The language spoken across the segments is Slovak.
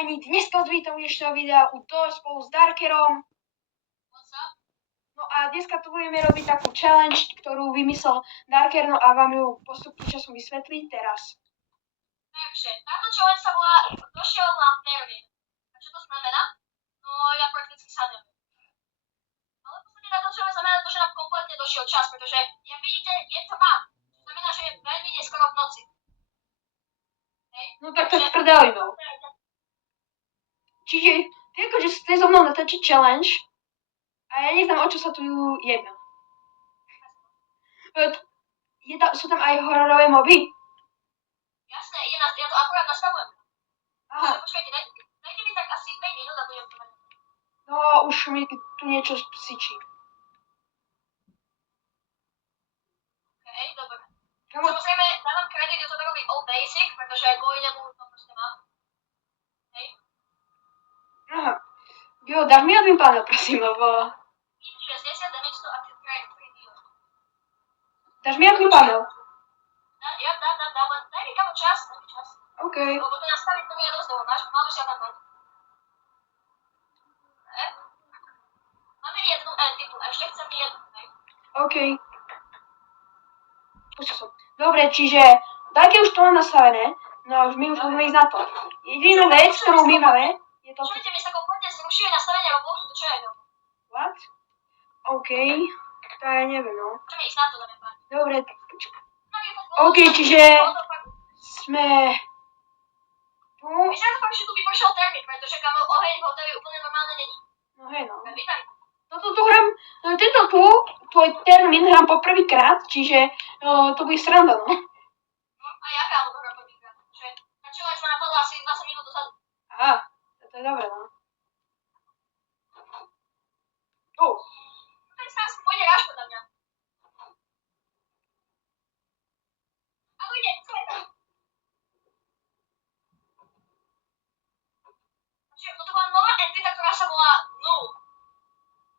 chalani, dneska vítam ešte videa u toho spolu s Darkerom. No a dneska tu budeme robiť takú challenge, ktorú vymyslel Darker, no a vám ju postupným časom vysvetlím teraz. Takže táto challenge sa volá Došiel vám termín. A čo to znamená? No ja prakticky sa neviem. Ale v podstate táto challenge znamená to, že nám kompletne došiel čas, pretože jak vidíte, je tma. To znamená, že je veľmi neskoro v noci. Hej? No tak to v prdeli, no. Čiže ty akože ste so mnou natáčiť challenge a ja neznám, o čo sa tu jedná. Sú tam aj hororové moby? Jasné, ja to akurát nastavujem. Aha. Počkajte, dajte mi tak asi 5 minút a budem to mať. No už mi tu niečo psičí. Hej, dobre. Kamo... Samozrejme, dávam kredit, že to robí all basic, pretože kvôli nemu to proste mám. Hej. Aha. Jo, dáš mi admin panel, prosím, lebo... 60 damage to a 3 deal. Dáš mi admin panel? Ja dám, len daj mi kamo čas, OK. Lebo to nastaviť to mi je dosť dlho, mal by si ja tam mať. Máme jednu entitu a ešte chcem jednu, hej? OK. Pustil som. Dobre, čiže Darky už to mám nastavené, no a už my už môžeme ísť na to. Jediná vec, ktorú my máme, je to... Počujete, mi sa kompletne zrušili nastavenia Robloxu, čo je to? What? OK. To ja neviem, no. Môžeme ísť na to, dáme pár. Dobre, OK, čiže sme tu. Ešte na to fakt, že tu vypršal termín, pretože kamo oheň v hoteli úplne normálne není. No hej, no. Vítaj. Toto tu hrám, tento tu, tvoj termín hrám po prvýkrát, čiže to bude sranda, no. No a ja kámo to hrám prvýkrát, že na challenge ma napadla asi 20 minút dozadu. Aha, to je dobré, no. Ten sa pôjde ráž podľa mňa. Ale ide, čo je tam? Čiže toto bola nová entita, ktorá sa volá Null.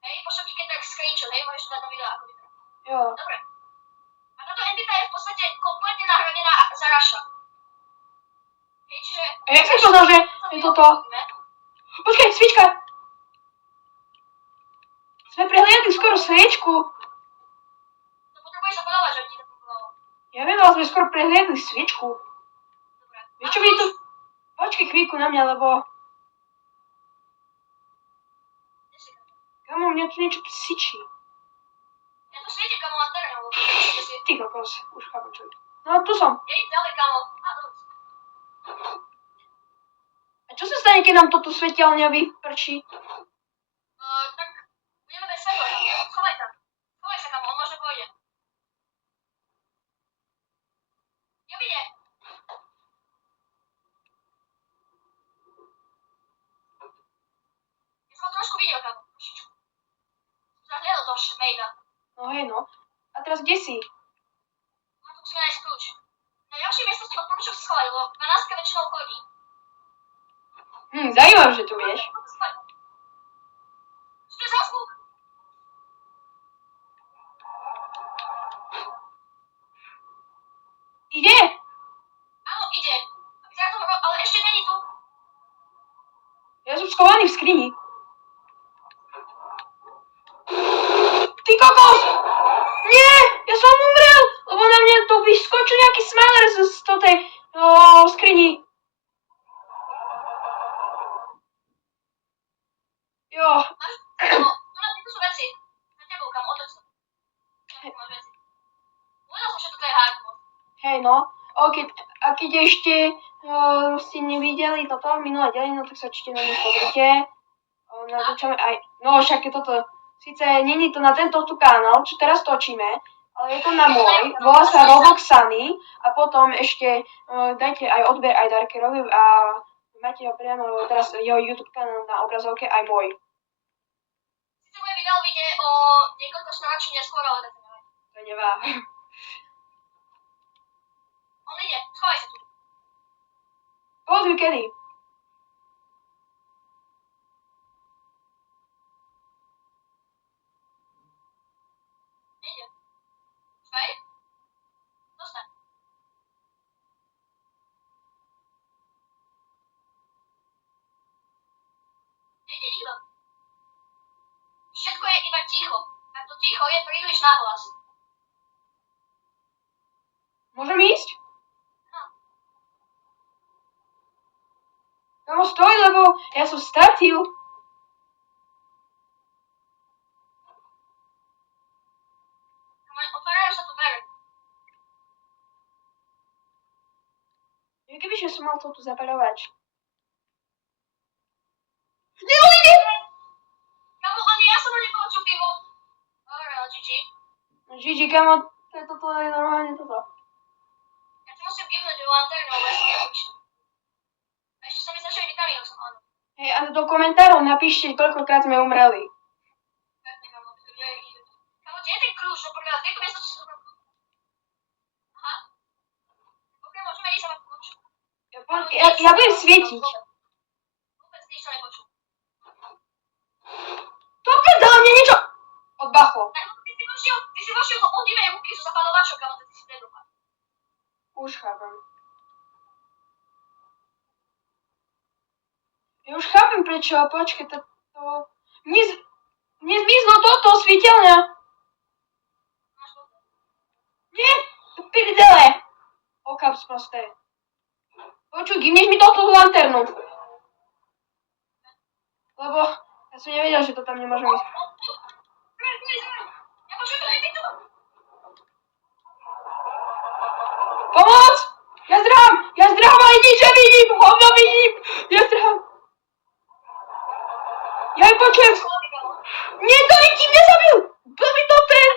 Hej, pošlem ti keď tak screenshot, hej, môžeš dať na video ako vyzerá. Jo. Dobre. A táto entita je v podstate kompletne nahradená za Rasha. Hej, čiže... A jak si poznal, že je toto? Počkaj, sviečka! Sme prehliadli skoro sviečku. No potrebuješ zapadávať, že by ti to fungovalo. Ja viem, ale sme skoro prehliadli sviečku. Dobre. Vieš čo mi tu... Počkaj chvíľku na mňa, lebo... Kamo, mňa tu niečo psičí. Ja to svieti, kamo, lanterne, lebo to si... Ty kokos, už chápem čo je. No, tu som. Jej, ďalej, kamo. A dosť. A čo sa stane, keď nám toto svetelňa vyprší? Tak budeme bez svetla, kamo. Schovaj sa. Schovaj sa, kamo, on možno pôjde. Jo, ide. Ja som ho trošku videl, kamo. Trošičku. Zahľadol toho šmejda. No hej, no. A teraz kde si? No tu musíme nájsť kľúč. Na ďalšej miestnosti odporúčam sa schovať, lebo 12 väčšinou chodí. Zajímavé, že tu vieš. Čo to je za zvuk? Ide? Áno, ide. Vyzerá to, ale ešte není tu. Ja som schovaný v skrini. Ty kokos! Nie! Ja som umrel! Lebo na mňa tu vyskočil nejaký smiler z tej skrini. Jo. Máš? No, tu sú veci. Na tebou, kam, otoč sa. Tu máš veci. Povedal som, že toto je hardcore. Hej, no. OK, a keď ešte ste nevideli toto minulé diely, no tak sa určite na ne pozrite. Natáčame aj... No však je toto... Sice není to na tento tu kanál, čo teraz točíme, ale je to na môj. Volá sa Roblox Sunny a potom ešte dajte aj odber aj Darkerovi a máte ho priamo teraz jeho YouTube kanál na obrazovke aj môj. Sice moje video vyjde o niekoľko storočí neskôr, ale tak neviem. To nevá. On ide, schovaj sa tu. Povedz mi kedy. Nejde. Počkaj. Zostaň. nahlas. Môžem ísť? Kamo, stoj, lebo ja som stratil. Otvárajú sa tu dvere. Kebyže som mal to tu zapaľovač. Nebojte! Kamo, ani ja som ho nepočul, pivo. Dobre, GG. Gigi, kamo, toto je normálne toto. Ja ti musím gibnúť do lanternou, lebo ja som nepočul. A ešte sa mi začali vitamínov, som áno. Hej, a do komentárov napíšte, koľkokrát sme umreli. Pekne, kamo, kamo, kde je ten kľúč? No prvá, v tejto miestnosti sú kľúč. Aha. Ok, môžeme ísť za kľúč. Ja budem svietiť. Vôbec nič som nepočul. To predala mne niečo odbachlo. Tak, ty si vošiel do odivej húbky so zapalovačom, kamo, ty si nedopad. Už chápem. Ja už chápem prečo, počkej, to... Mne zmizlo toto, svietelňa. Nie, to prdele. Okap sprosté. Počuj, gymneš mi toto lanternu. Lebo ja som nevedel, že to tam nemôžem ísť. Pomoc! Ja zdrhám, ale nič nevidím, hovno vidím. Ja zdrhám. Ja ju počujem. Nie, to vidím, mňa zabil. Blbý to ten.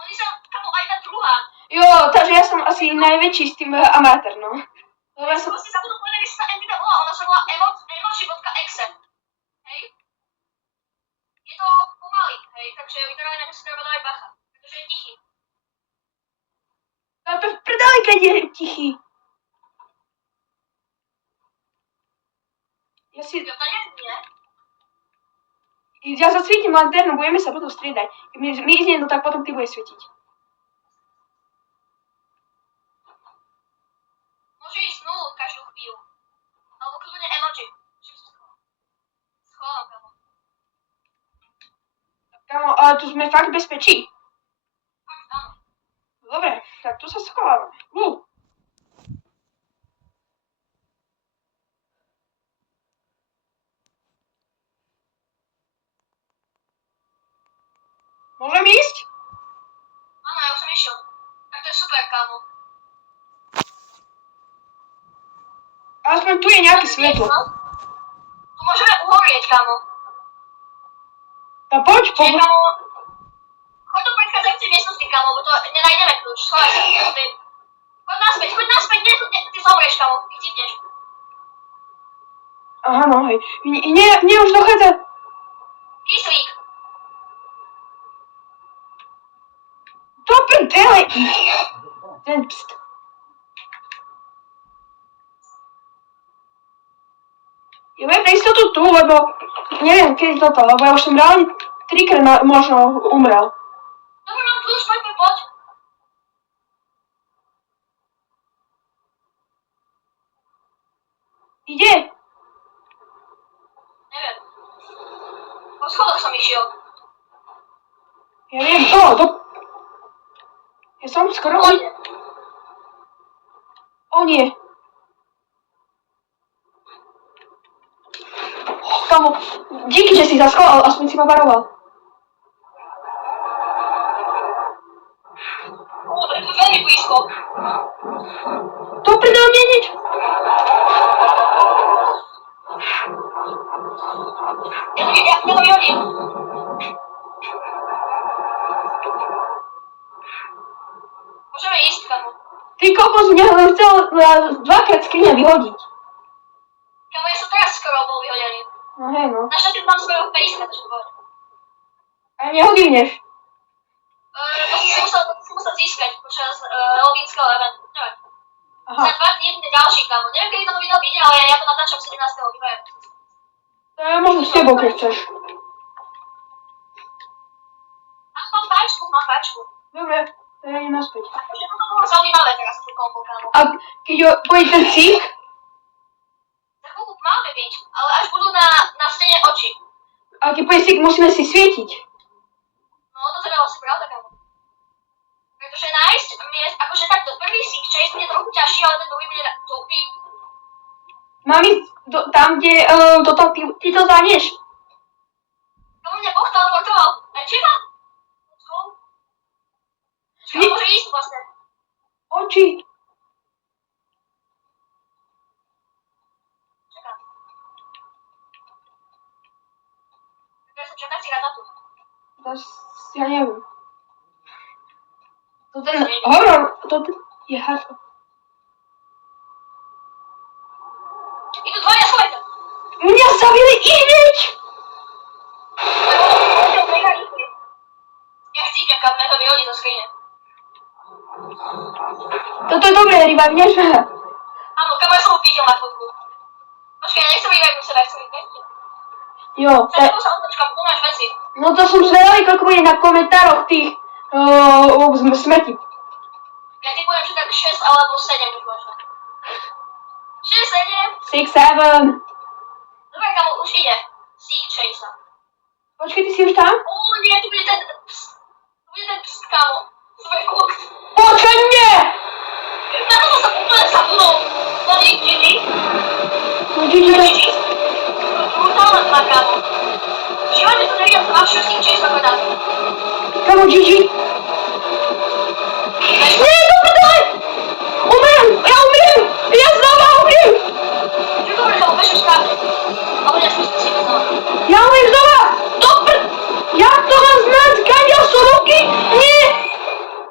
Oni sa, kamo, aj tá druhá. Jo, takže ja som asi najväčší s tým amatér, no. Lebo ja som... Vlastne zabudol povedať, že sa entita volá, ona sa volá emoji.exe. Hej? Je to pomalý, hej, takže literálne na to si treba dávať bacha, pretože je tichý. No to v prdeli, keď je tichý. Jo, to nie? Ja zasvietím lanternu, budeme sa potom striedať. Keď mi iznie, no tak potom ty budeš svietiť. Môže ísť nulu každú chvíľu. Alebo kľudne emoji. Schovám, kamo. Kamo, ale tu sme fakt v bezpečí. Fakt, áno. Dobre, tak tu sa schovávame. Môžem ísť? Áno, ja už som išiel. Tak to je super, kamo. Aspoň tu je nejaké svetlo. Tu môžeme uhorieť, kamo. Tak poď, Čiže, kamo, choď do predchádzajúcej miestnosti, kamo, bo to nenájdeme kľúč. Schovaj sa. Choď naspäť, nie, ty zomrieš, kamo, ty chytneš. Aha, no hej. Nie, už dochádza. Kyslík. To prdele. Ten pst. Ja budem pre istotu tu, lebo neviem, kedy toto, lebo ja už som reálne 3-krát možno umrel. Dobre, mám kľúč, poď. Ide. Neviem. Po schodoch som išiel. Ja viem, Ja som skoro... O nie. Kamo, díky, že si zaschoval, aspoň si ma varoval. To je veľmi blízko. To prdel nie nič. Ja to vyhodím. Môžeme ísť, kamo. Ty kokos, mňa len chcel dvakrát skriňa vyhodiť. Kamo, ja som teraz skoro bol vyhodený. No hej, no. Našťastie mám skoro 50, takže to bolo. A nehodígneš. To si musel získať počas logínskeho eventu. Neviem. Aha. Za 2 dní bude ďalší, kamo. Neviem, kedy to video vyjde, ale ja to natáčam 17. vyhrajem. To je možno s tebou, keď chceš. Ach, mám páčku. Dobre, to ja idem naspäť. Takže toto bolo zaujímavé teraz, tú kombo, kamo. A keď bude ten cík, Za chvíľku máme byť, ale až budú na stene oči. a keď bude cík, musíme si svietiť. pravda, kámo. Pretože nájsť miest, akože takto, prvý Seek Chase bude trochu ťažší, ale ten druhý bude topý. Mám ísť tam, kde ty to zanieš. Tomu mne Boh teleportoval. Aj teba? Let's go. Čiže môže ísť vlastne. Oči. Čakám. Ja som čakať si rád na to. Ja neviem. To ten horor, to je hardcore. Idú dvaja, schovajte. Mňa zabili ihneď! Ja chcípem, kam mňa to vyhodí zo skrine. Toto je dobré, ryba, vieš? Áno, kam ja som ho videl na fotku. Počkaj, ja nechcem vyhrať seba, chcem vyhrať. Jo, Chcem sa otočka, pomáš veci. no to som zvedavý, koľko bude na komentároch tých smrti. Ja ti poviem, že tak 6 alebo 7 už možno. 6, 7. 6, 7. Dobre, kamo, už ide. Seek Chase. Počkej, ty si už tam? Nie, tu bude ten pst. Tu bude ten pst, kamo. Super cool. Počkaj, nie! Na toto sa úplne zabudol. No nie, GG. No, GG. Brutálna tma, kamo. V živote to nevidel to lepšie Seek Chase ako tam. Kamo, GG. Nie, to prdele! Umriem! Ja umriem! Ja znova umriem! Čo dobre, to ubežím škáte. Alebo nespíš si to znova. Ja umriem znova! Ja to mám znať, kadeľ sú ruky? Nie!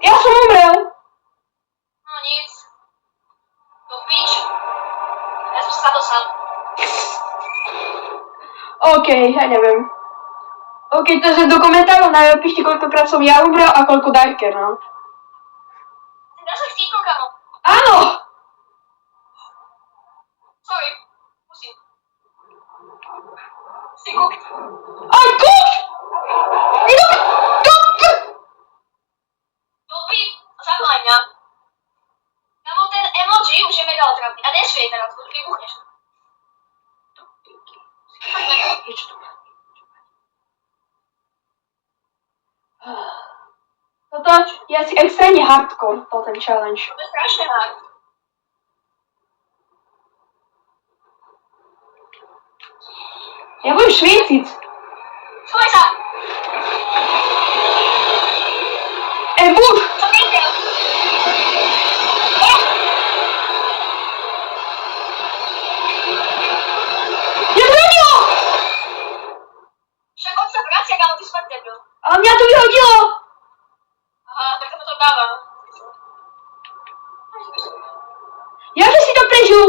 Ja som umrel. No nic. To pič. Ja som sa to sám. OK, ja neviem. OK, takže do komentárov napíšte, koľkokrát som ja umrel a koľko Darker, no. Ja som chcípnul, kamo. Áno! Sorry. Musím. Si kúk. Aj kúk! Topí. Zavolaj mňa. Kamo, ten emoji už je mega otravný. A nesviej teraz, už vybuchneš. Toto je asi extrémne hardcore, ten challenge. To je strašne hard. Ja budem švieciť. Schovaj sa. Buď! Čo ty chcel? Mňa to vyhodilo! Však on sa vracia, kamo, ty smrt debil. Ale mňa to vyhodilo! Aha, tak to potom dáva. Ja že si to prežil?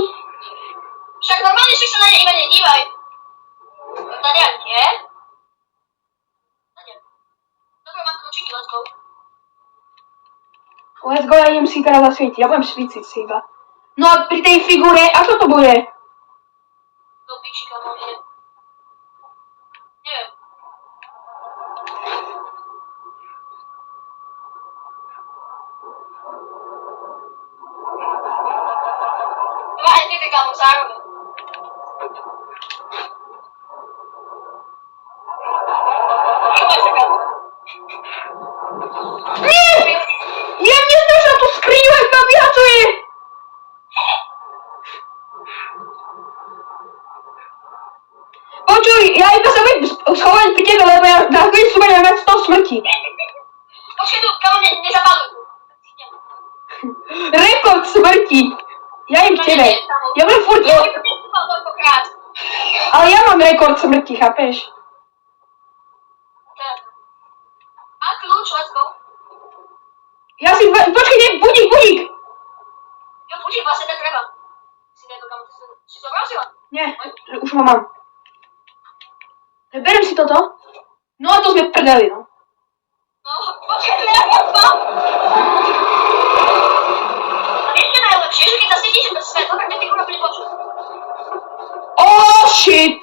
Však normálne, že sa na ne iba nedívaj. Tady nie. Tady. Dobre, mám kľúčiky, let's go. Let's go, ja idem si teraz zasvietiť. Ja budem svíciť si iba. No a pri tej figúre, ako to bude? Do piči, kamo, ide. Neviem. Dva entity, kamo, zároveň. Chovaj sa, kamo. Nie! Ja neznášam tú skriňu, jak ma vyhacuje! Počuj, ja iba sa budem schovať pri tebe, lebo ja nakoniec som aj viac toho smrti. Počkej tu, kamo, nezapaluj tu. Rekord smrti. Ja im k tebe. Ja budem furt... Ja by to neskúpal toľkokrát. Ale ja mám rekord smrti, chápeš? A kľúč, let's go. Ja si... Počkej, nie, budík! Jo, budík, vlastne tak treba. Si tento, kamo, si to vrosila? Nie, už ho mám. Berem si toto. No a to sme prdeli, no. No, počkaj, to ja mám. A vieš, čo je najlepšie, že keď zasvietiš to svetlo, tak tie figúry bude počuť. Oh, shit!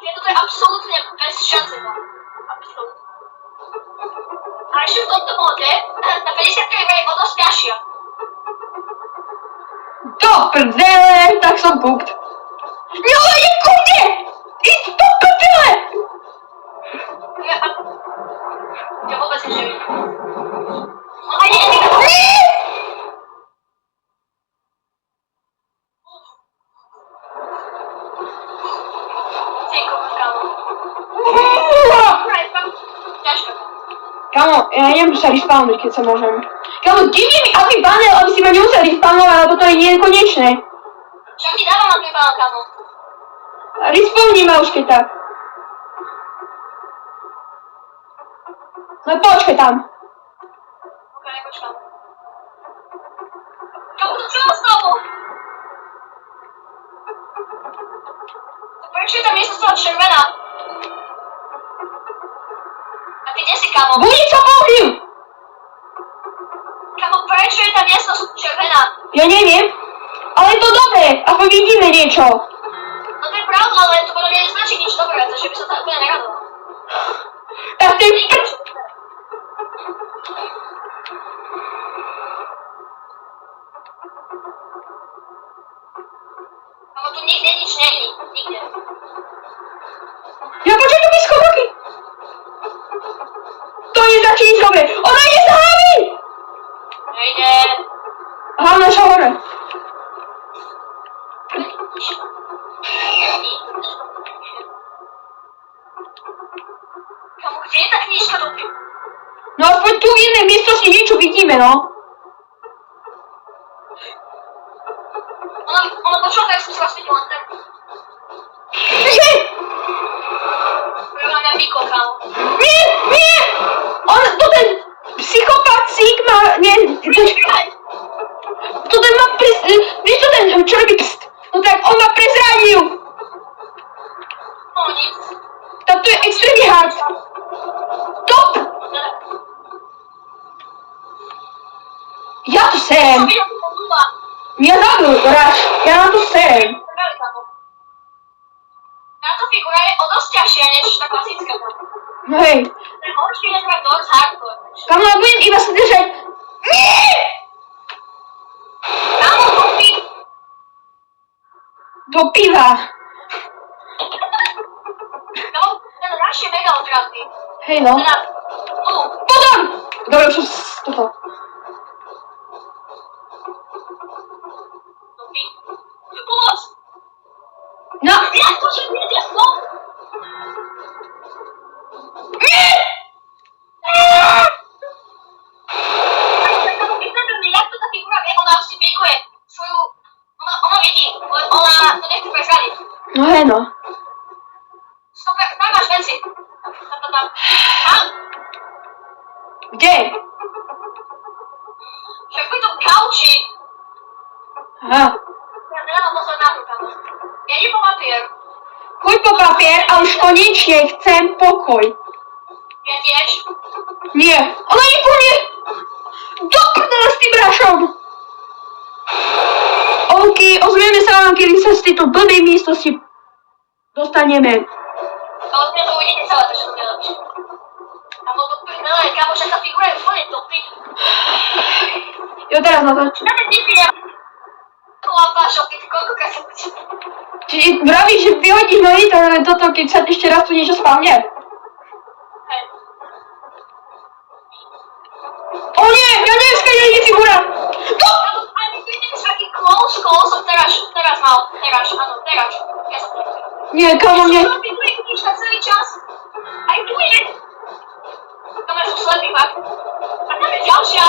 Čiže toto je absolútne bez šance, no. Absolútne. A ešte v tomto móde, tá 50 je o dosť ťažšia. Do prdele, tak som pukt. No, je ku mne! Íď do prdele! Ja vôbec nič Kámo, ja idem sa respawnúť, keď sa môžem. Kámo, divne mi aby panel, aby si ma nemusel respawnovať, lebo to je nekonečné. Však ti dávam aby panel, kámo. Respawni ma už keď tak. No počkaj tam. Ok, počkám. Kámo, to čo znovu? Prečo je tá miestnosť červená? A ty kde si, kámo? Bude čo použijú! Kámo, prečo je tá miestnosť červená? Ja neviem. Ale je to dobré, aspoň vidíme niečo. No to je pravda, ale to podľa mňa neznačí nič dobré, takže by som tak úplne neradoval. Tak ty... Kámo, tu nikde nič není. Nikde. Ja počuť tu blízko roky. To neznačí nič dobré. Ona ide za nami! Nejde. Aha, naša hore. Kámo, kde je tá knižka tu? No aspoň tu v jednej miestnosti niečo vidíme, no. Ona počula, tak som sa rozsvietila len tak. Prvá mňa Miko, kámo. Nie, nie! On, to ten psychopat Sigma, nie, to ten ma vieš to ten, čo robí pst, no tak on ma prezradil. No nic. Tak to je extrémne hard. Top! Ja tu sem. Ja zabudol, Raš, ja na to sem. Táto figura je o dosť ťažšia než tá klasická. No hej. Ten horší je tak dosť hardcore. Kam ja budem iba sa držať. Nie! Kámo, kopí. Do piva. Kámo, ten Rush je mega otravný. Hej no. Teda, Pozor! Dobre, už som toto. kopí. Pomoc! No. Ja to, že viete slov? Nie! Vysvetlím, jak to tá figura vie, ona si fejkuje svoju... Ona vidí, ona to nechce prezradiť. No hej no. Super, tam máš veci. Tam. Kde? Však pri tom kauči. Aha. Ja nedávam pozor na to, kámo. Ja idem po papier. Chuď po papier a už konečne chcem pokoj. Ja tiež. Nie. Ona ide po mne. Do prdele s tým Rašom. OK, ozvieme sa vám, kedy sa z tejto blbej miestnosti dostaneme. Ale mňa to uvidíte celé, takže to nelepšie. Kámo, to prdele, kámo, že tá figura je úplne topy. Jo, teraz natočím. Ja teď nepíjem. Lapáš, opět, koľkokrát som počul. Čiže vravíš, že vyhodíš monitor, ale toto, keď sa ešte raz tu niečo spavne. Hej. O nie, ja neviem, skáď ide figura. No! Kámo, aj my vidíš, aký close call som teraz mal. Áno, teraz. Ja som teraz. Nie, kamo, nie. Ja som tu je knižka celý čas. Aj tu je. Tam ja som slepý, fakt. A tam je ďalšia.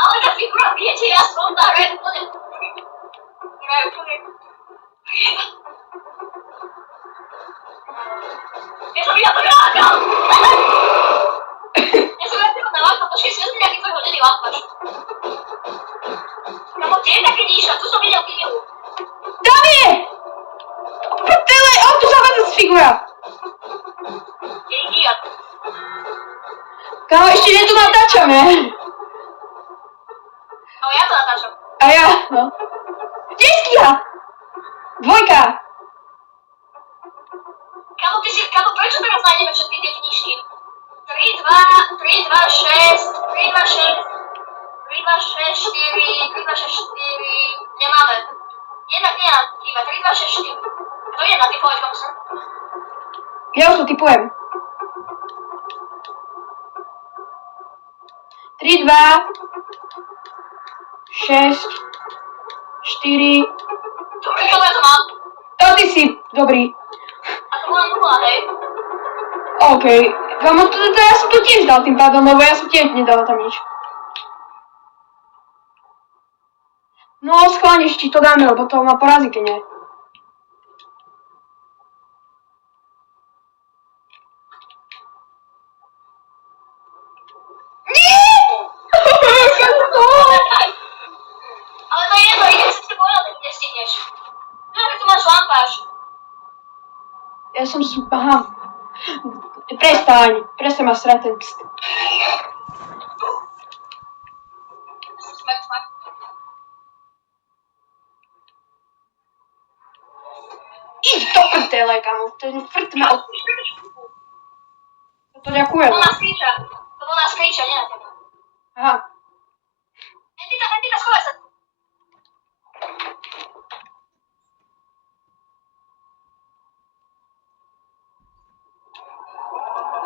Ale tá figura, viete, ja som tá red úplne. Ja je úplne. Ja som ja to vylákal. Ja som ja to nalákal, počkej, si vezmi nejaký tvoj hodený lámpač. Kamo, kde je tá knižka? Tu som videl knihu. Tam je! Prdele, on tu zavádza z figura. Je idiot. Kamo, ešte nie tu natáčame. Ale ja to natáčam. A ja, no. Kde je skýha? Dvojka. Kamo, prečo teraz nájdeme všetky tie knižky? 3, 2, 6, 4, nemáme. Jedna kniha chýba, 3, 2, 6, 4. To je na typovať komsor. Ja už to typujem. 3, 2, 6, 4. Dobre, ja to mám. To ty si dobrý. A to 0-0, hej. Okej. Kamo, to ja som to tiež dal tým pádom, lebo ja som tiež nedal tam nič. No, schválne ti to dáme, lebo to ma porazí, keď nie. Ale to je jedno, idem si povedal, tak nestihneš. No, tak tu máš lampáž. Ja som aha. Prestaň ma srať ten pst. Smrt. Íď do prdele, kamo, ten prd ma od... To ďakujem. To bol na screecha, nie na teba. Aha. Entita, schovaj sa.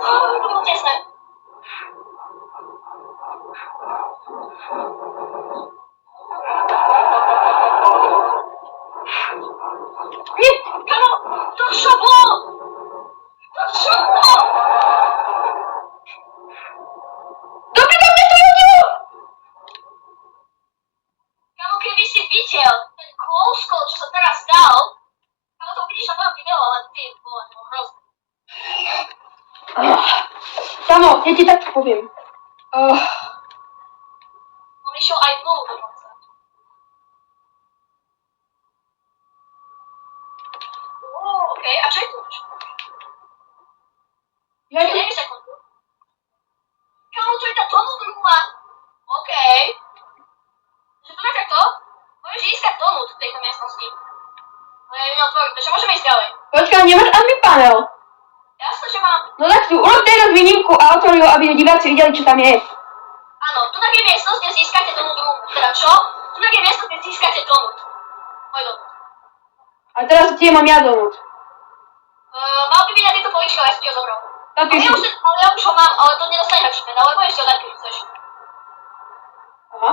To bolo tesné. Nie! Kamo, to čo bolo? Dobrý, do mňa to hodil! Kamo, keby si videl ten close call, čo sa teraz dal, kamo, to uvidíš na mojom videu, ale ty, bolo to hrozné. Kamo, ja ti tak poviem. On išiel aj dnu dokonca. Okej, a čo je tu? Ja ti... 4 sekundy. Kamo, to je tá donut rooma. Okej. Že to je takto? Môžeš získať donut v tejto miestnosti. Ale ja ju neotvorím, takže môžeme ísť ďalej. Počkaj, nemáš panel. Jasné, že mám. No tak tu, urob teraz výnimku a otvori ho, aby diváci videli, čo tam je. Áno, tu je miestnosť, kde získate donut room. Teda čo? Tu je miestnosť, kde získate donut. Môj donut. A teraz kde mám ja donut? Mal by byť na tejto poličke, ale ja som ti ho zobral. Tak ty si... Ale ja už ho mám, ale to nedostaneš achievement, ale môžeš si ho dať, keď chceš. Aha.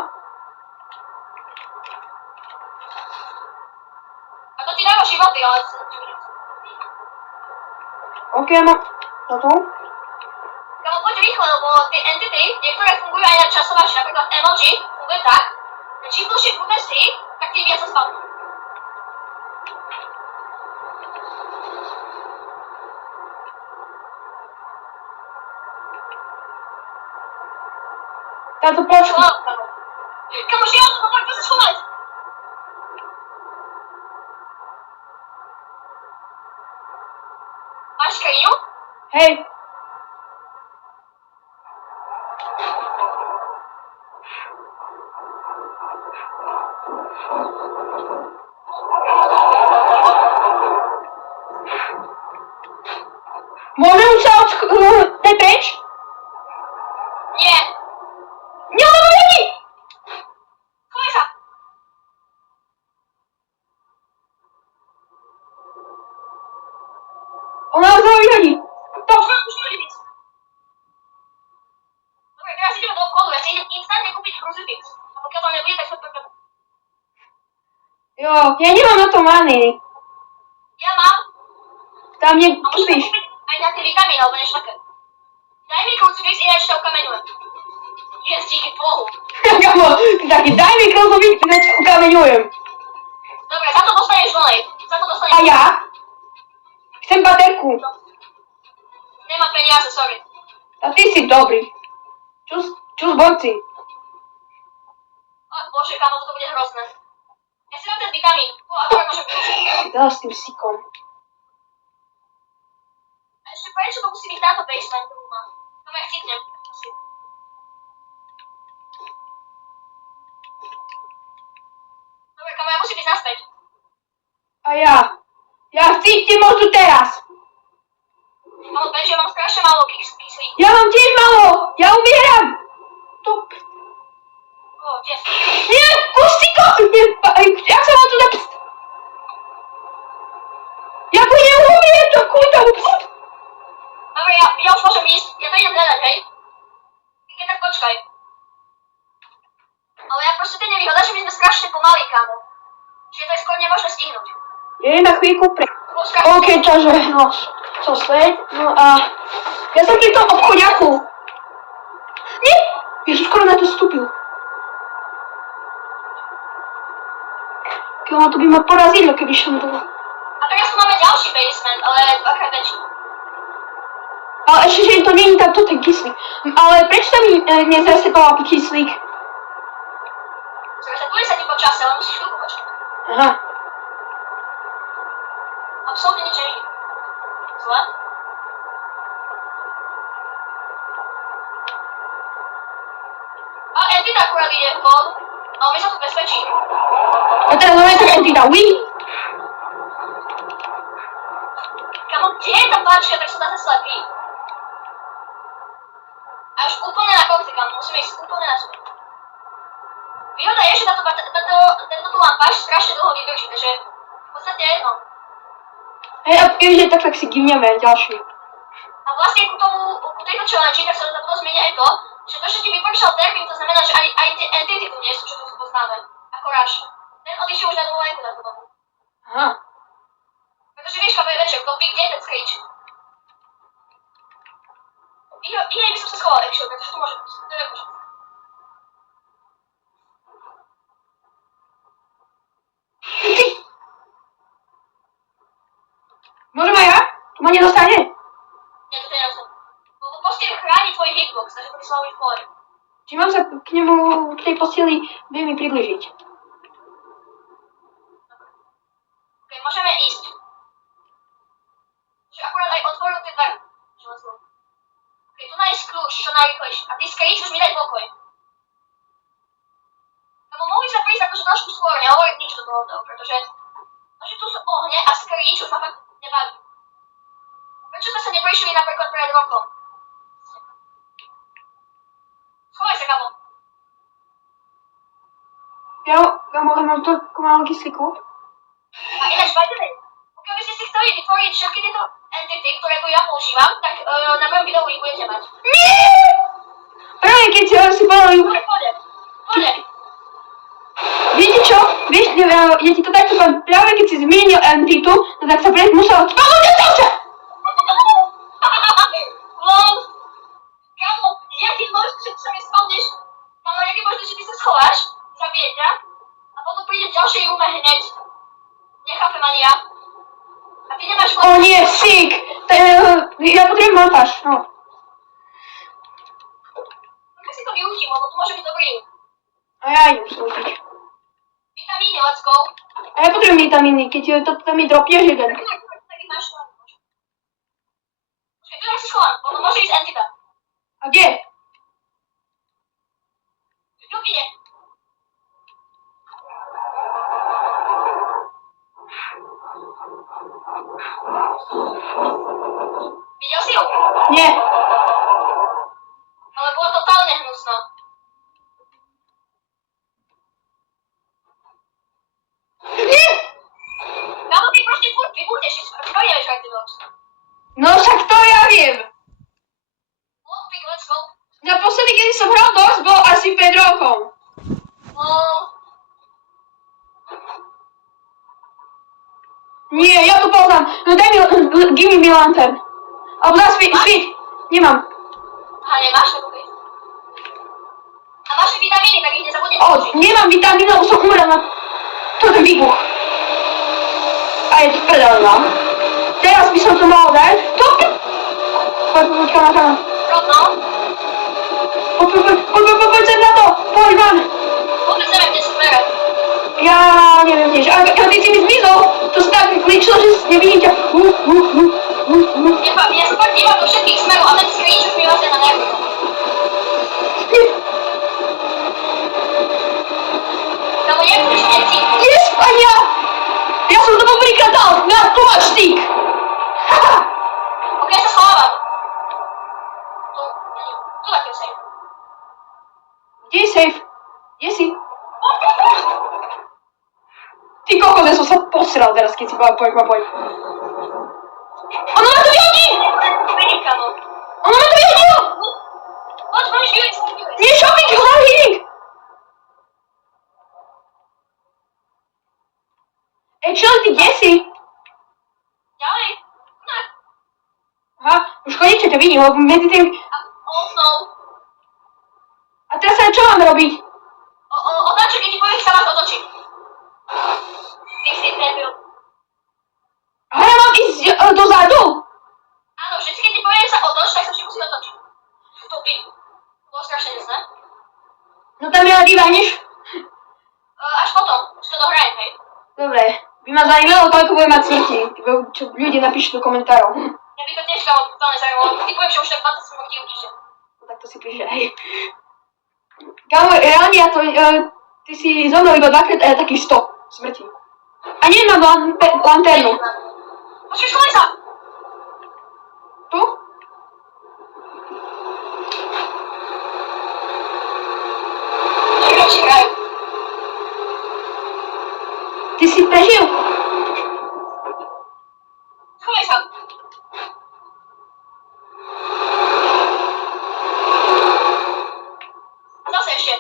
A to ti dáva životy, ale... OK, ja mám... Toto? Kamo, poď rýchle, lebo tie entity, niektoré fungujú aj na časovači, napríklad emoji funguje tak, že čím dlhšie budeme si, tak tým viac sa spavnú. Táto počku. Kamo, že ja to mám sa schovať. Máš skriňu? Hej. Môžem sa daj preč? Nie. Nie, lebo není! Chovaj sa. Ona ho znovu vyhodí. To. Už nehodí víc. Dobre, teraz ideme do obchodu, ja si idem instantne kúpiť crucifix. A pokiaľ tam nebude, tak sa to... Jo, ja nemám na to many. Ja mám. Tam A môžem kúpiš. kúpiť aj nejaké vitamíny, alebo niečo také. Daj mi crucifix i ja ešte ukameňujem. Yes, díky Bohu. Kamo, ty taký, daj mi krozový, ty ťa ukameňujem. Dobre, za to dostaneš donate. Za to dostaneš... A ja? Chcem baterku. Nemám peniaze, sorry. A ty si dobrý. Čus borci. Ach bože, kámo, toto bude hrozné. Ja si dám ten vitamín. A to môžem využiť. Dal s tým sikom. A ešte prečo to musí byť táto basement rooma? Tam ja chytnem. Asi. Dobre, kámo, ja musím ísť naspäť. A ja? Ja chcítim možno teraz. Kámo, bež, ja mám strašne málo kyslíku. Ja mám tiež malo. Ja umieram. To... Yes. Nie, kusiko. Jak sa mám tu napst? Ja budem umieť to kvôli tomu pst. Dobre, ja už môžem ísť. Ja to idem hľadať, hej? Keď tak počkaj. Ale ja proste to nevyhľadám, že my sme strašne pomalí, kámo. Čiže to je skôr nemožné stihnúť. Je na chvíľku pre... To bolo strašne... OK, takže, no. Som späť, no a ja som pri tom obchodiaku. Nie! Ja som skoro na to vstúpil. Keď to by ma porazilo, keby som to... A teraz tu máme ďalší basement, ale dvakrát väčší. Ale ešte, že to nie je takto ten kyslík. Ale prečo tam nezresetoval kyslík? Zresetuje sa ti po čase, ale musíš chvíľku počkať. Aha. Absolútne nič nevidím. Zle? A entita akurát ide von, ale my sa tu bezpečí. A teraz máme tak entita, oui? Kamo, kde je tá páčka, tak som zase slepý. Až úplne na konci, kamo, musíme ísť úplne na súd. Výhoda je, že tento tu lampáš strašne dlho vydrží, takže v podstate jedno. Hej, a keďže tak si gymneme ďalší. A vlastne ku tejto challenge, tak sa zabudol zmeniť aj to, že to, že ti vypršal termín, to znamená, že aj tie entity tu nie sú, čo tu poznáme. Ako Rush. Ten odišiel už na dovolenku na tú dobu. Aha. Pretože vieš, kam je večer, kto by, kde je ten Screech? Inej by som sa schoval, actually, pretože tu môže byť. To je akože. Môžem aj ja? Tu ma nedostane? Nie, to je rozum. Lebo postiel chráni tvoj hitbox, takže to by sa byť v pohode. Či mám sa k nemu, k tej posteli veľmi približiť? Ok, môžeme ísť. Že akurát aj otvoril tie dvere. Čo vás zlo. Ok, tu nájsť kľúč, čo najrychlejšie. A ty Screech už mi daj pokoj. Lebo mohli sa prísť akože trošku skôr, nehovoriť nič do toho, pretože že tu sú ohne a Screech už ma fakt nebaví. Prečo sme sa neprešli napríklad pred rokom? Schovaj sa, kamo. Ja mám to malú kyslíku. A ináč, by the way, pokiaľ by ste si chceli vytvoriť všetky tieto entity, ktoré tu ja používam, tak na mojom videu ich budete mať. Nie! Práve keď si povedal... Poďme. Viete čo? Vieš, ja ti to takto poviem, práve keď si zmienil entitu, no tak sa musela spadnúť do ďalšia! Lol. Kamo, jaký možný, že sa mi spadneš? Kamo, jaký možný, že ty sa schováš, zabije ťa, a potom príde v ďalšej rume hneď. Nechápem ani ja. A ty nemáš... O nie, sick! Ja potrebujem montáž, no. Tak si to využím, lebo to môže byť dobrý. A ja idem slúžiť. Vitamíny, let's go. A ja potrebujem vitamíny, keď to mi dropneš jeden. Tak ich máš. Počkaj, tu si schovám, lebo môže ísť entita. A kde? Tu ide. Videl si ju? Nie. Ale bola totálne hnusná. Nie! Kámo, ty proste furt vybuchneš, čo nevieš, jak ty box. No však to ja viem. Lockpick, let's go. Naposledy, kedy som hral DOS, bol asi 5 rokov. Nie, ja to poznám. No daj mi, give me lantern. Alebo dá svieť. Nemám. Aha, nemáš? Tak okej. A máš vitamíny, tak ich nezabudni použiť. Nemám vitamín, lebo som umrel na toto výbuch. A je to predaná. Teraz by som to mal dať. Poď, kam. Rovno. Poď sem na to. Poď van. Vôbec neviem, kde sú dvere. Ja neviem tiež. A ty si mi zmizol. To sa tak kličilo, že nevidím ťa. Ja sa fakt dívam do všetkých smerov a ten Screech už mi vlastne na nervy. Kamo, jak to ešte necítim? Yes, Ania! Ja som to poprvýkrát dal. Na tu máš styk. Haha. Ok, ja sa schovávam. Tu takým safe. Kde je safe? Kde si? Ty kokos, ja som sa posral teraz, keď si povedal, poď. Ono ma to vyhodí! Vidím, kamo. Ono ma to vyhodilo! Poď, môžeš vyhodiť svoj healing. Nie shopping, hľad healing! Actually, ty kde si? Ďalej. No. Aha, už konečne ťa vidím, lebo medzi tým... A teraz sa čo mám robiť? Otáčaj, keď ti poviem, sa máš otočiť. Ty si debil. A ja mám ísť dozadu? Áno, vždycky, keď ti poviem, sa otoč, tak sa vždy musí otočiť. To bolo strašne dnes, ne? No tam ja vyvániš? Až potom, už to dohrajem, hej. Dobre, by ma zaujímalo, koľko bude mať smrti, čo ľudia napíšu do komentárov. Mňa by to tiež kamo totálne zaujímalo, ty poviem, že už tak 20 smrti určite. No tak to si píše, hej. Kamo, reálne ja to, ty si zomrel iba dvakrát takých 100 smrti. A nemám lanternu. Počkej, schovaj sa! Tu? Ty si prežil? Schovaj sa! A zase ešte.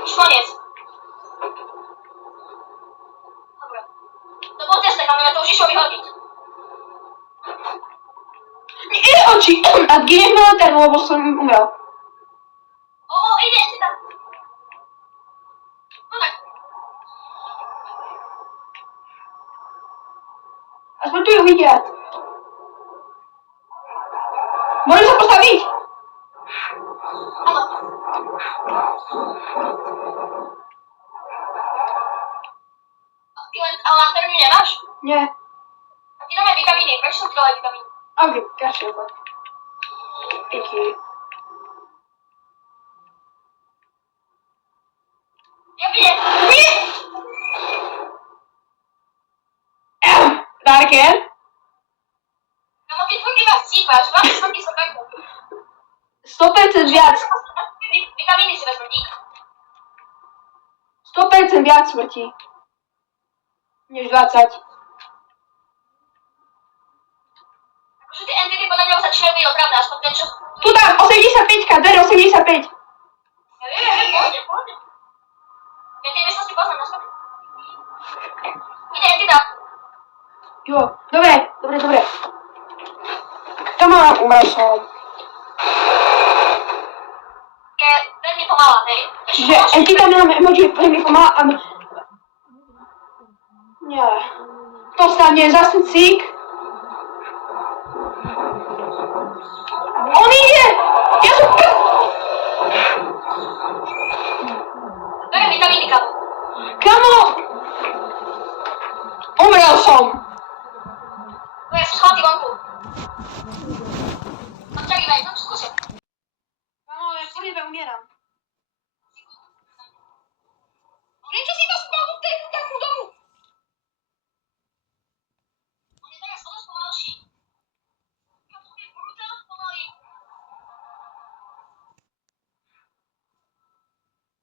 Už koniec. Dobre. To bol test, ale na to už išlo vyhodiť. Oči! A ginem na lanternu, lebo som umrel. Ide si tam. No tak. Aspoň tu ju vidia. Môžem sa postaviť? Áno. Ty len lanternu nemáš? Nie. A ty dáme vitamíny, prečo som ti dala vitamíny? Ok, kašľa, poď. Díky. Ja vidím. Nie! Darken? Kamo, ty furt iba chcípaš, 20 smrti som takto. 100% viac. Vitamíny si vezmu, dík. 100% viac smrti. Než 20. Akože tie entity podľa mňa už začínajú byť opravné, aspoň ten, čo... Tu tam, 85, dver 85. Ja viem, pohodne. Ja tie miestnosti poznám na sebe. Ide entita. Jo, dobre. To mám, umrel som. Je veľmi pomalá, hej. Čiže entita nám emoji veľmi pomáha a... Nie. To stane zase cík. On ide! Ja som... Berem vitamíny, kamo. Kamo! Umrel som. Ja som schválny vonku. Tam ťa iba jedno, skúsim. Kamo, ja furt iba umieram. Prečo si ma spravil takú domu? On je teraz o dosť pomalší. Ja to je brutálne pomalý.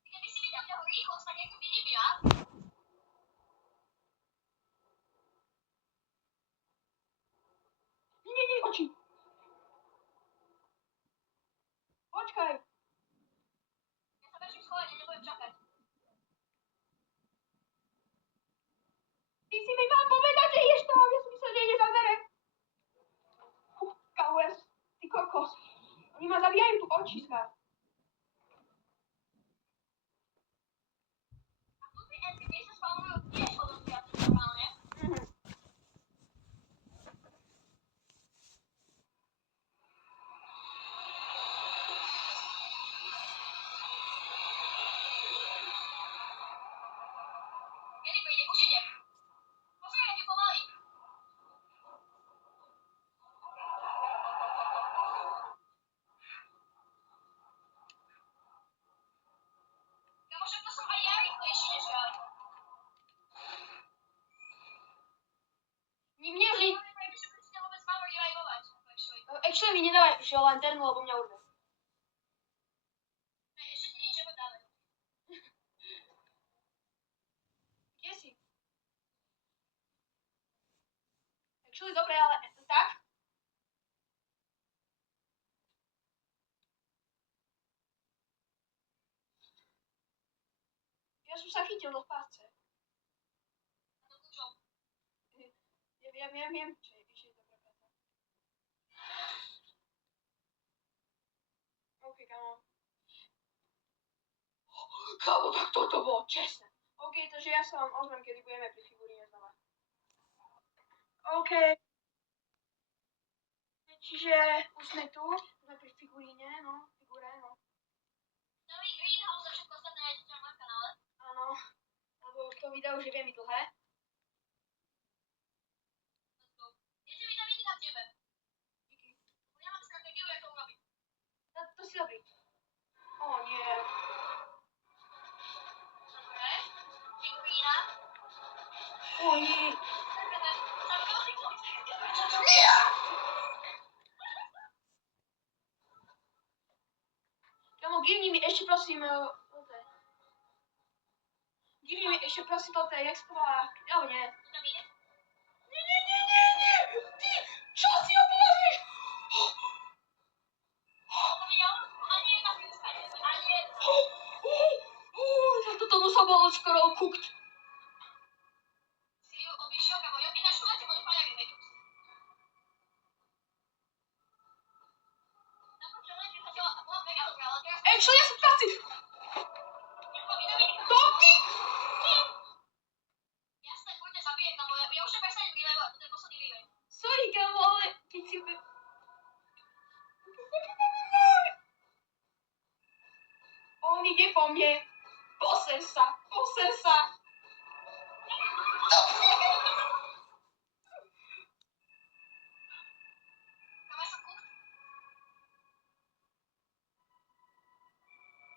Keby si videl jeho rýchlosť, tak ako vidím ja. Nie, oči. Počkaj. Ja sa bežím schovať, ja nebudem čakať. Ty si mi mal povedať, že ideš tam. Ja som myslel, že ide za dvere. Kaues, ty kokos. Oni ma zabíjajú tu očiska. A tu tie entity sa spawnujú tiež o dosť viac normálne. Kedy príde? Už ide. Pozeraj, aký pomalý. Kamo, však to som aj ja rýchlejší než ja. Mne už... Prečo si ťa vôbec mám revivovať? Actually mi nedávaj lanternu, lebo mňa urve. Ešte ti nič nepodáme. Kde si? Actually, dobre, ale tak? Ja Ja som sa chytil do pásce. Čo? Viem, čo je vyššie dobrá práca. OK, kamo. Kamo, tak toto bolo čestné. OK, takže ja sa vám ozvem, kedy budeme pri figuríne znova. OK. Čiže už sme tu, sme pri figuríne, figure. Nový Greenhouse a všetko ostatné nájdete na mojom kanále. Áno, lebo to video už je veľmi dlhé. Viete, vitamíny na tebe. Díky. Ja mám stratégiu, jak to urobiť. To si dobrý. O nie. Dobre. Figurína. O nie. Kamo, givni mi ešte prosím, Givni mi ešte prosím toto, jak sa to volá, alebo nie. Vitamíny. Nie. Ty, čo si ho považuješ? Ani jedna píska. Ani jedna. Toto musel bolo skoro cooked. Si ju obišiel, kamo. Ja ináč máte moju fajari, veď. Na počúvaj, že sa tela bola mega dobrá, ale teraz... Čo ja som práci? To ty! Jasné, kurde, zabijem tam, ja už sa prestanem vylevať, to je posledný vývej. Sorry, kamo, ale keď si... On ide po mne. Poser sa. Kam ja som kúk?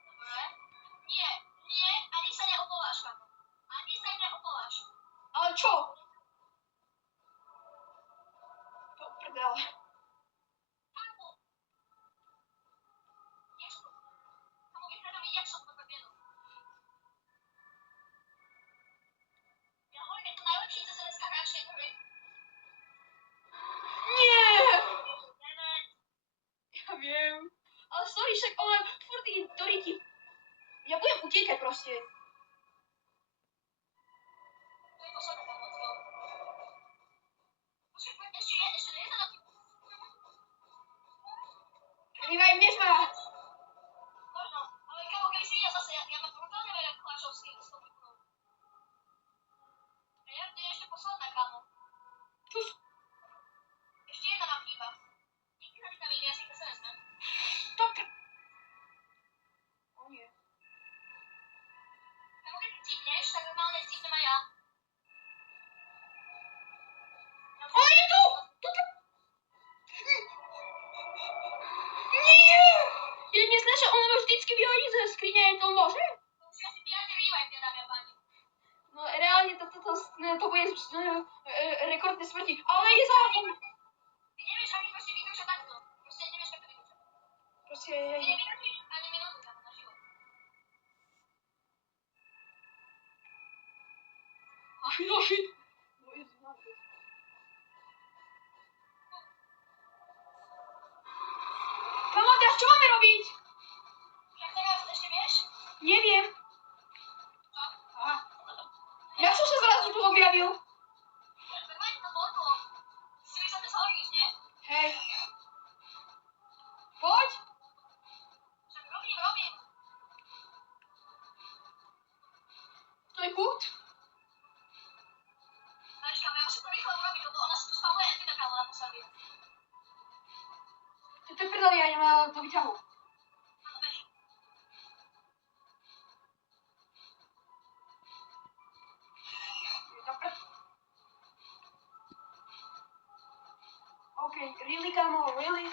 Dobre. Nie, ani sa neopováš, kamo. Ani sa neopováš. Ale čo? To prdele. Kamo. Kamo, vyhľadám, jak som to prebiedol. Ja hovorím, je to najlepší CSS-ka hráč tejto hry. Nie! Ne. Ja viem. Ale sorry, však on má tvrdý doriti. Ja budem utekať proste. To je posledná, kamo, let's go. Počkaj, ešte nie je na tým. Revive nezvá. Možno, ale kamo, keby si videl zase, ja mám brutálne veľa kláčov s tou figurou. Ja to je ešte posledná, kamo. Čus. Ešte jedna nám chýba. Díky za vitamíny, ja si to sa vezmem. Dobre. O nie. Kamo, keď cítneš, tak normálne cítnem aj ja. Ale je tu! Toto... Nie! Ja neznášam, ona ma vždycky vyhodí ze skrine, to môže? Už asi 5. revive, dámy a páni. No reálne to bude rekordné smrti, ale je zároveň. Ty nevieš ani proste vydržať takto. Proste nevieš takto vydržať. Proste Ty ja... nevydržíš ani minútu, kamo, na život. Shit. No je znáte. Kamo, teraz čo máme robiť? Jak teraz ešte vieš? Neviem. Čo? Aha. Jak som sa zrazu tu objavil? Normálne to bolo. Si mi sa to zhoríš, nie? Hej. Poď. Však robím. To je kút. Počkaj, ja musím to rýchlo urobiť, lebo ona sa tu spavuje Entita, kamo, naposledy. To je prdel, ja nemám do výťahu. Áno, bež. OK, really, kamo, really?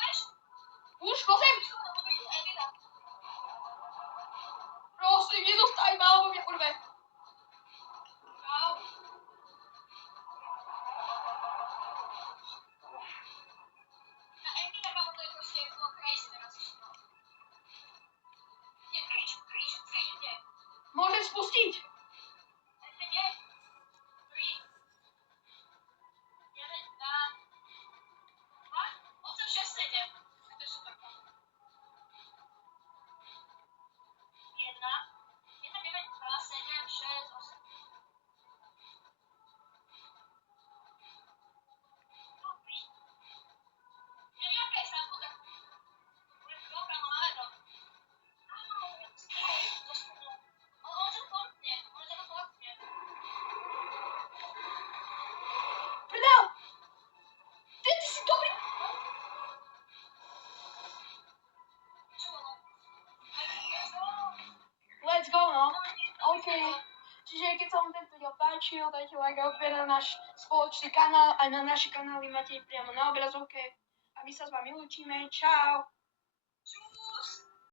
Bež. Už, chodem. Entita. Prosím, nezostaj ma, alebo mňa urve. Čau. Na Entita, kamo, to je proste páčil, dajte like a odber na náš spoločný kanál. Aj na naše kanály máte priamo na obrazovke. A my sa s vami lúčime. Čau.